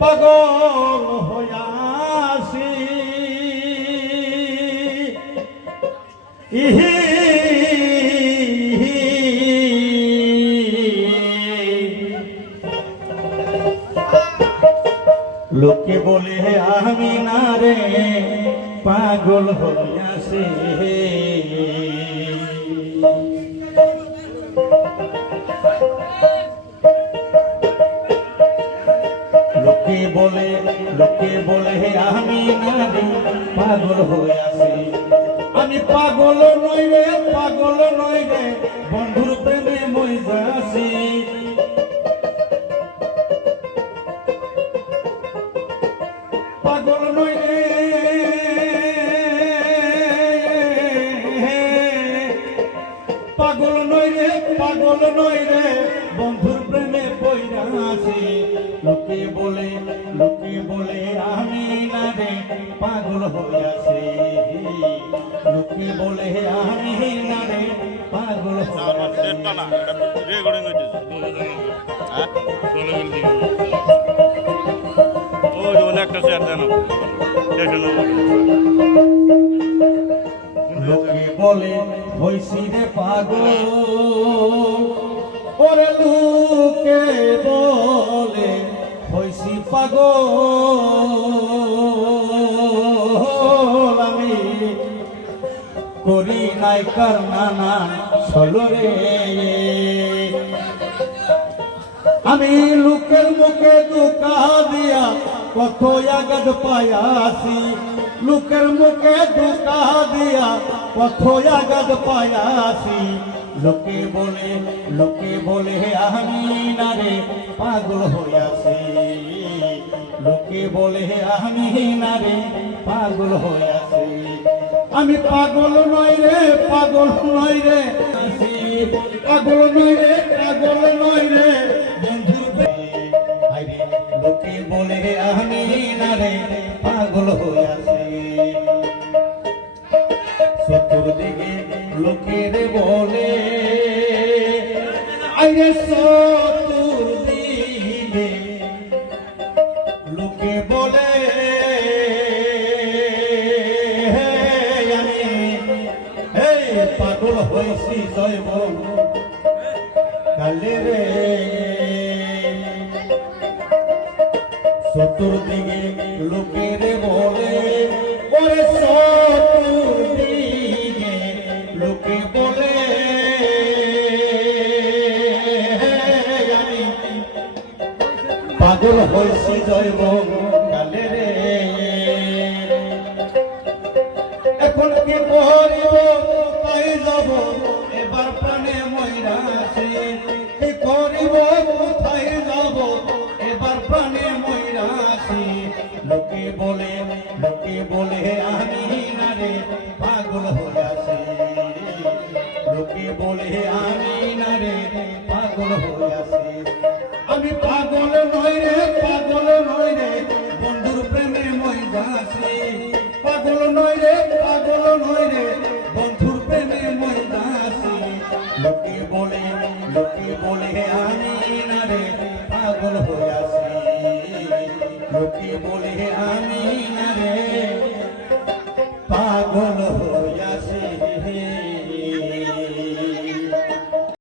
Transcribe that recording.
পাগল হইয়াছি। ইহি লোকে বলে আমি না রে পাগল হইয়াছি। পাগল হয়ে আছি। আমি পাগল নই রে, পাগল নই রে, বন্ধুর প্রেমে মই যাছি পাগল নই রে। পাগল নই রে, পাগল নই রে। হইয়াছি লোকে বলে আমি না রে পাগল হইয়াছি অনেকটা শেয়ার দেন লোকে বলে হইছি রে পাগল ওরে লোকে বলে হইছি পাগল। করি নাই কার নানা সলরে আমি লোকের মুখে দুকা দিয়া কত আগাদ পায়াছি লোকের মুখে দুকা দিয়া কত আগাদ পায়াছি লোকে বলে লোকে বলে আমি না রে, পাগল হইয়াছি। লোকে বলে আমি না রে, পাগল হইয়াছি আমি পাগল নই রে পাগল নই রে। পাগল নই রে পাগল নই রে। বন্ধু লোকে বলে আমি না রে পাগল হইয়াছি চতুর্দিকে লোকের বলে আইরে চতুর্দিকে বল কালে রে চতুর্দিকে লোকের বলে ওরে বলে পাগল হয়েছি জয় বলে আমি না রে, পাগল হইয়াছে লোকে বলে আমি না রে, পাগল হইয়াছে আমি পাগল নই রে, পাগল নই রে, বন্ধুর প্রেমে মই যাছি পাগল নই রে, পাগল নই রে, বন্ধুর প্রেমে মই যাছি লোকে বলে লোকে বলে Bye.